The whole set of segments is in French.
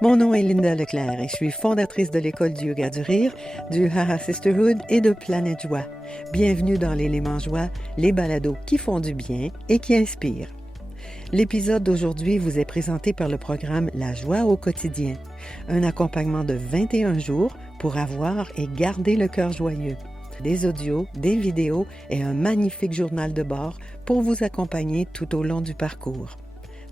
Mon nom est Linda Leclerc et je suis fondatrice de l'École du Yoga du Rire, du Haha Sisterhood et de Planète Joie. Bienvenue dans l'Élément Joie, les balados qui font du bien et qui inspirent. L'épisode d'aujourd'hui vous est présenté par le programme La Joie au quotidien, un accompagnement de 21 jours pour avoir et garder le cœur joyeux. Des audios, des vidéos et un magnifique journal de bord pour vous accompagner tout au long du parcours.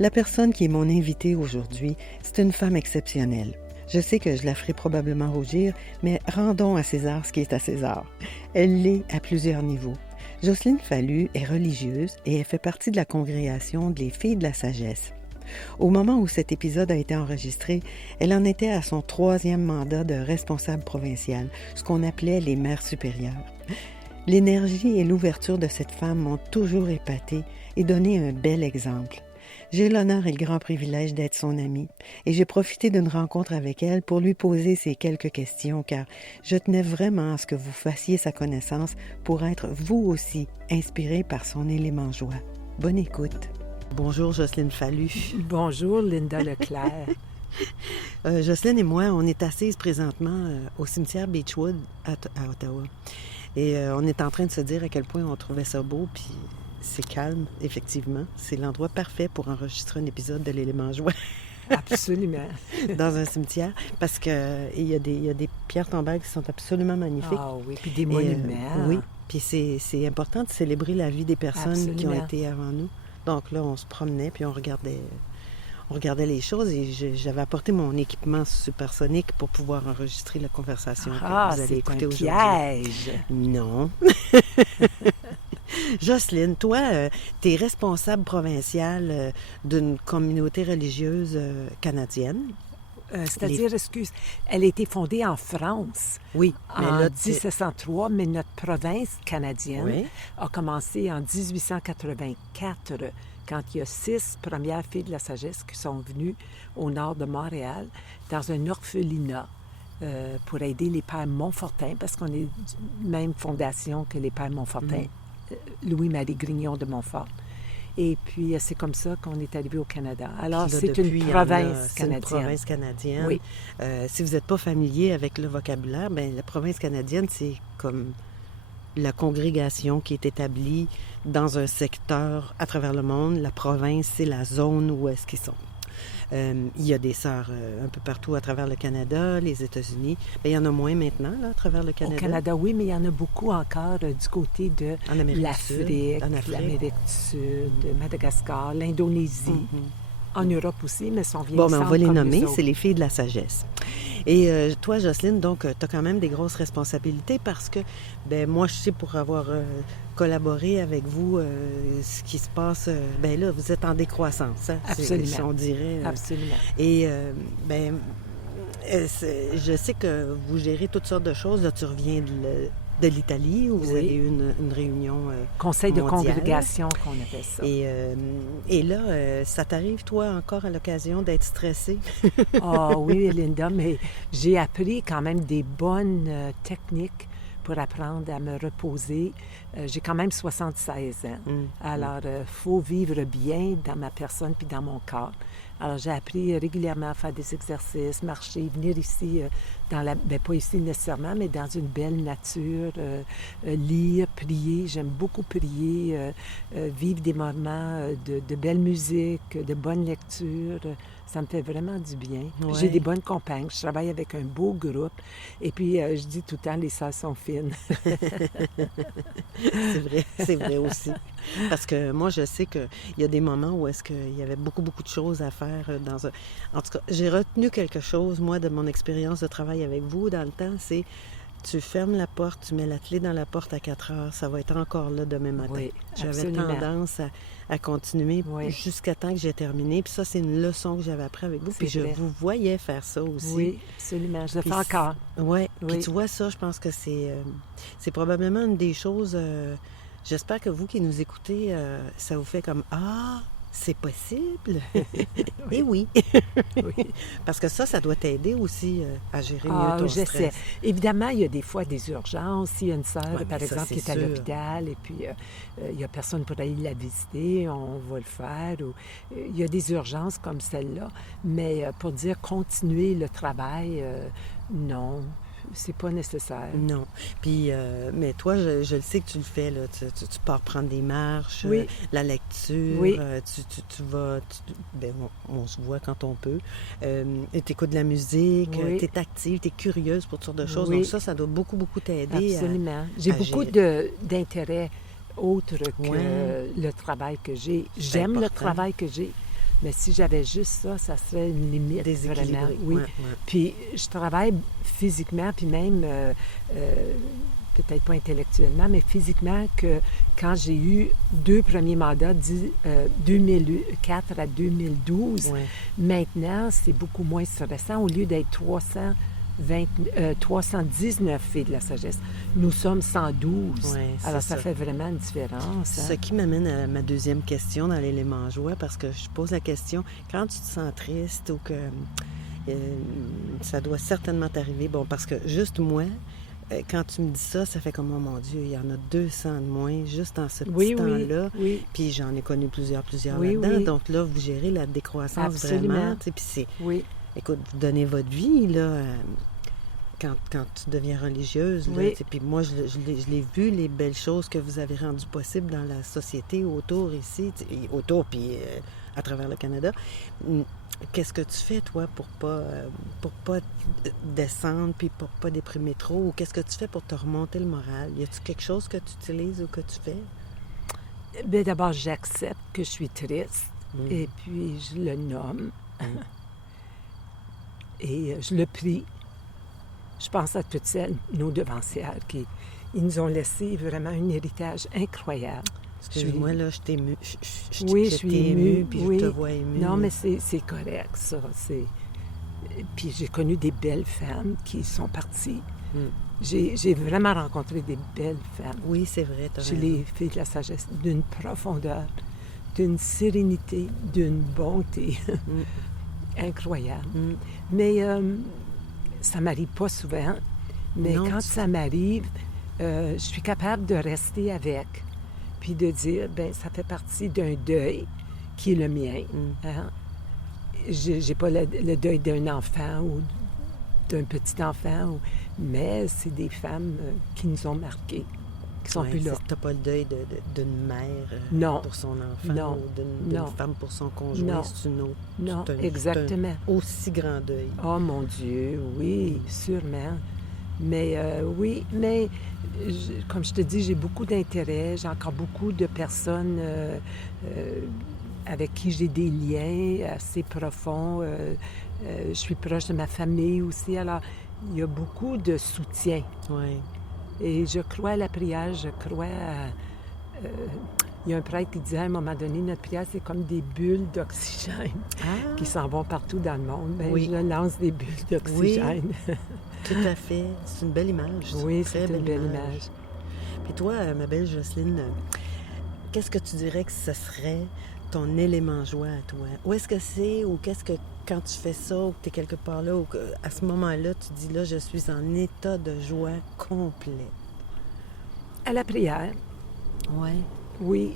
La personne qui est mon invitée aujourd'hui, c'est une femme exceptionnelle. Je sais que je la ferai probablement rougir, mais rendons à César ce qui est à César. Elle l'est à plusieurs niveaux. Jocelyne Fallu est religieuse et elle fait partie de la congrégation des Filles de la Sagesse. Au moment où cet épisode a été enregistré, elle en était à son 3e mandat de responsable provinciale, ce qu'on appelait les mères supérieures. L'énergie et l'ouverture de cette femme m'ont toujours épatée et donné un bel exemple. J'ai l'honneur et le grand privilège d'être son amie et j'ai profité d'une rencontre avec elle pour lui poser ces quelques questions car je tenais vraiment à ce que vous fassiez sa connaissance pour être vous aussi inspiré par son élément joie. Bonne écoute. Bonjour Jocelyne Fallu. Bonjour Linda Leclerc. Jocelyne et moi, on est assises présentement au cimetière Beechwood à Ottawa et on est en train de se dire à quel point on trouvait ça beau puis c'est calme, effectivement. C'est l'endroit parfait pour enregistrer un épisode de l'Élément Joie. Absolument. Dans un cimetière, parce qu'il y a des pierres tombales qui sont absolument magnifiques. Ah oui, puis des monuments. Oui, puis c'est important de célébrer la vie des personnes Absolument. qui ont été avant nous. Donc là, on se promenait, puis on regardait les choses et j'avais apporté mon équipement supersonique pour pouvoir enregistrer la conversation que vous allez écouter aujourd'hui. Piège. Non. Jocelyne, toi, tu es responsable provinciale d'une communauté religieuse canadienne. C'est-à-dire, elle a été fondée en France. Oui, mais en là, 1703, mais notre province canadienne Oui. a commencé en 1884, quand il y a 6 premières filles de la sagesse qui sont venues au nord de Montréal dans un orphelinat pour aider les pères Montfortin, parce qu'on est de même fondation que les pères Montfortin. Louis-Marie Grignon de Montfort. Et puis, c'est comme ça qu'on est arrivé au Canada. Alors, là, c'est une province canadienne. C'est une province canadienne. Oui. Si vous n'êtes pas familier avec le vocabulaire, bien, la province canadienne, c'est comme la congrégation qui est établie dans un secteur à travers le monde. La province, c'est la zone où est-ce qu'ils sont. Il y a des sœurs un peu partout à travers le Canada, les États-Unis. Bien, il y en a moins maintenant, là, à travers le Canada. Au Canada, oui, mais il y en a beaucoup encore du côté de l'Afrique, l'Amérique du Sud, Madagascar, l'Indonésie. En Europe aussi, mais sont vieillissantes. Bon, mais on va les nommer, c'est les Filles de la Sagesse. Et toi, Jocelyne, donc, tu as quand même des grosses responsabilités parce que, ben moi, je sais pour avoir collaboré avec vous, ce qui se passe, ben là, vous êtes en décroissance, hein? Absolument. On dirait. Absolument. Et, je sais que vous gérez toutes sortes de choses. Là, tu reviens de l'Italie où vous avez eu une réunion Conseil de mondiale. Congrégation qu'on appelle ça. Et là, ça t'arrive, toi, encore à l'occasion d'être stressée? Ah oui, Linda, mais j'ai appris quand même des bonnes techniques pour apprendre à me reposer. J'ai quand même 76 ans. Alors, il faut vivre bien dans ma personne puis dans mon corps. Alors, j'ai appris régulièrement à faire des exercices, marcher, venir ici, pas ici nécessairement, mais dans une belle nature, lire, prier. J'aime beaucoup prier, vivre des moments de belle musique, de bonne lecture. Ça me fait vraiment du bien. Ouais. J'ai des bonnes compagnes. Je travaille avec un beau groupe. Et puis, je dis tout le temps, les sœurs sont fines. C'est vrai aussi. Parce que moi, je sais qu'il y a des moments où est-ce qu'il y avait beaucoup de choses à faire dans un... En tout cas, j'ai retenu quelque chose, moi, de mon expérience de travail avec vous dans le temps, c'est tu fermes la porte, tu mets la clé dans la porte à 4 heures, ça va être encore là demain matin. Oui, j'avais absolument. tendance à continuer jusqu'à temps que j'ai terminé. Puis ça, c'est une leçon que j'avais appris avec vous. Puis je vous voyais faire ça aussi. Oui, absolument. Je le fais encore. Oui. Puis tu vois, ça, je pense que c'est probablement une des choses... j'espère que vous qui nous écoutez, ça vous fait comme « Ah! » c'est possible. Et oui. Oui. Parce que ça doit t'aider aussi à gérer mieux ton j'essaie. stress. Évidemment, il y a des fois des urgences. S'il y a une sœur, Ouais, par mais ça, exemple, qui c'est est à sûr. l'hôpital et puis il n'y a personne pour aller la visiter, on va le faire. Ou, il y a des urgences comme celle-là. Mais pour dire continuer le travail, non, c'est pas nécessaire. Non. Puis, mais toi, je le sais que tu le fais, là. Tu pars prendre des marches, Oui. la lecture, Oui. tu vas... ben, on se voit quand on peut. Tu écoutes de la musique, Oui. tu es active, tu es curieuse pour toutes sortes de choses. Oui. Donc ça doit beaucoup, beaucoup t'aider. Absolument. J'ai à beaucoup d'intérêts autres que Ouais. le travail que j'ai. C'est J'aime le important. travail que j'ai, mais si j'avais juste ça serait une limite, Déséquilibré. vraiment. Oui. Ouais, ouais. Puis je travaille physiquement, puis même, peut-être pas intellectuellement, mais physiquement, que quand j'ai eu 2 premiers mandats, 2004 à 2012, Ouais. maintenant, c'est beaucoup moins stressant. Au lieu d'être 319 filles de la sagesse, nous sommes 112. Ouais, c'est Alors, ça ça. fait vraiment une différence. Ce Hein? qui m'amène à ma deuxième question dans l'élément joie, parce que je pose la question, quand tu te sens triste ou que ça doit certainement t'arriver, bon, parce que juste moi, quand tu me dis ça, ça fait comme, oh mon Dieu, il y en a 200 de moins juste en ce petit Oui, temps-là. oui, Puis j'en ai connu plusieurs Oui, là-dedans. oui. Donc là, vous gérez la décroissance Absolument. vraiment. Tu sais, puis c'est, oui. écoute, vous donnez votre vie, là, quand tu deviens religieuse. Là, Oui. tu sais, puis moi, je l'ai vu, les belles choses que vous avez rendues possibles dans la société autour ici, tu sais, autour, puis à travers le Canada. Qu'est-ce que tu fais, toi, pour pas descendre puis pour pas déprimer trop? Ou qu'est-ce que tu fais pour te remonter le moral? Y a-tu quelque chose que tu utilises ou que tu fais? Bien, d'abord, j'accepte que je suis triste Mm. et puis je le nomme et je le prie. Je pense à toutes celles, nos devancières, qui ils nous ont laissé vraiment un héritage incroyable. Excuse-moi, là, je t'émue. Oui, je suis émue. Puis Oui. je te vois émue. Non, mais c'est correct, ça. Puis j'ai connu des belles femmes qui sont parties. Mm. J'ai vraiment rencontré des belles femmes. Oui, c'est vrai, t'as Chez raison. les filles de la sagesse, d'une profondeur, d'une sérénité, d'une bonté incroyable. Mm. Mais ça m'arrive pas souvent. Mais Non, quand ça m'arrive, je suis capable de rester avec. Puis de dire, ben ça fait partie d'un deuil qui est le mien. Mm. Hein? J'ai pas le deuil d'un enfant ou d'un petit enfant, mais c'est des femmes qui nous ont marqués, qui sont Ouais, plus là. t'as pas le deuil d'une mère Non. pour son enfant Non. ou d'une Non. femme pour son conjoint. Non. C'est une autre. Non, c'est un exactement. aussi grand deuil. Oh mon Dieu, oui, sûrement. Mais oui, mais comme je te dis, j'ai beaucoup d'intérêt, j'ai encore beaucoup de personnes avec qui j'ai des liens assez profonds. Je suis proche de ma famille aussi, alors il y a beaucoup de soutien. Oui. Et je crois à la prière, je crois à... il y a un prêtre qui disait à un moment donné, notre prière, c'est comme des bulles d'oxygène Ah, qui s'en vont partout dans le monde. Bien, Oui. je lance des bulles d'oxygène. tout à fait. C'est une belle image. Oui, une très c'est une belle image. Puis toi, ma belle Jocelyne, qu'est-ce que tu dirais que ce serait ton élément joie à toi? Où est-ce que c'est ou qu'est-ce que quand tu fais ça ou que tu es quelque part là ou à ce moment-là, tu dis là, je suis en état de joie complet? À la prière, Oui. oui.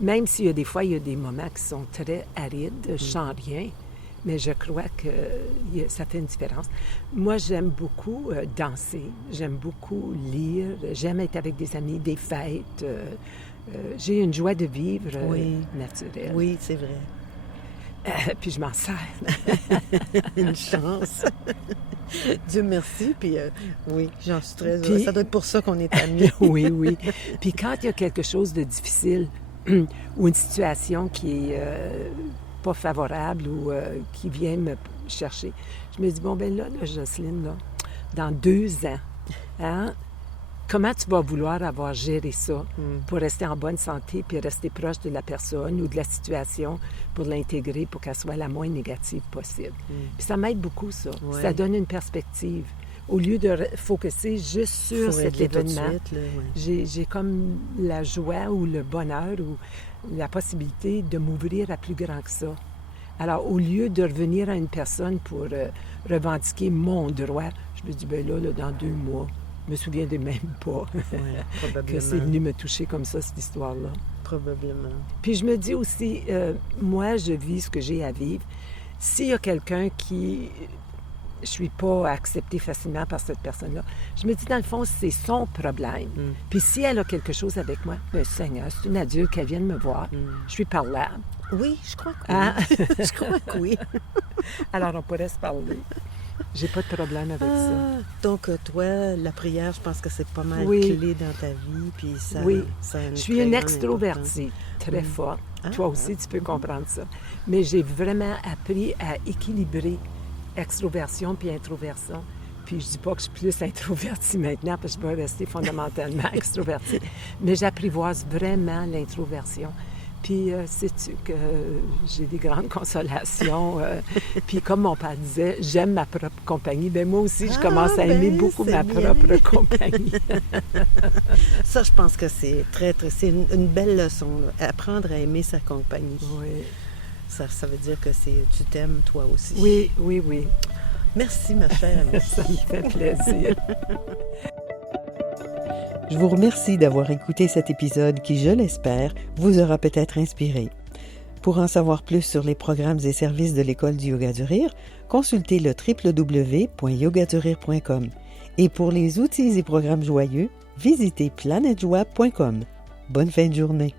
Même s'il y a des fois, il y a des moments qui sont très arides, je sens rien, mais je crois que ça fait une différence. Moi, j'aime beaucoup danser, j'aime beaucoup lire, j'aime être avec des amis, des fêtes. J'ai une joie de vivre Oui. naturelle. Oui, c'est vrai. Puis je m'en sers. Une chance. Dieu merci. Puis oui, j'en suis très heureuse. Puis- Ça doit être pour ça qu'on est amis. Oui, oui. Puis quand il y a quelque chose de difficile ou une situation qui est pas favorable ou qui vient me chercher, je me dis, bon, ben là, Jocelyne, là, dans 2 ans, hein, comment tu vas vouloir avoir géré ça pour rester en bonne santé puis rester proche de la personne ou de la situation pour l'intégrer pour qu'elle soit la moins négative possible. Puis ça m'aide beaucoup, ça. Ouais. Ça donne une perspective. au lieu de focuser juste sur cet événement, j'ai comme la joie ou le bonheur ou la possibilité de m'ouvrir à plus grand que ça. Alors, au lieu de revenir à une personne pour revendiquer mon droit, je me dis, bien là, dans 2 mois, je me souviendrai même pas que c'est venu me toucher comme ça, cette histoire-là. Probablement. Puis je me dis aussi, moi, je vis ce que j'ai à vivre. S'il y a quelqu'un qui... Je suis pas acceptée facilement par cette personne-là. Je me dis, dans le fond, c'est son problème. Puis si elle a quelque chose avec moi, bien, Seigneur, c'est une adulte qu'elle vienne me voir. Je suis parlable. Oui, je crois que oui. Je crois que oui. Alors, on pourrait se parler. J'ai pas de problème avec ça. Donc, toi, la prière, je pense que c'est pas mal clé dans ta vie. Puis ça, ça a je suis une extrovertie très forte. Toi aussi, tu peux comprendre ça. Mais j'ai vraiment appris à équilibrer extroversion puis introversion. Puis je dis pas que je suis plus introvertie maintenant, parce que je vais rester fondamentalement extrovertie. Mais j'apprivoise vraiment l'introversion. Puis, sais-tu que j'ai des grandes consolations. Puis, comme mon père disait, j'aime ma propre compagnie. Bien, moi aussi, je commence à aimer beaucoup ma propre compagnie. Ça, je pense que c'est c'est une belle leçon. Là. Apprendre à aimer sa compagnie. Oui. Ça veut dire que tu t'aimes toi aussi. Oui, oui, oui. Merci, ma chère. Ça me fait plaisir. Je vous remercie d'avoir écouté cet épisode qui, je l'espère, vous aura peut-être inspiré. Pour en savoir plus sur les programmes et services de l'École du Yoga du Rire, consultez le www.yogadurire.com. Et pour les outils et programmes joyeux, visitez planetjoie.com. Bonne fin de journée.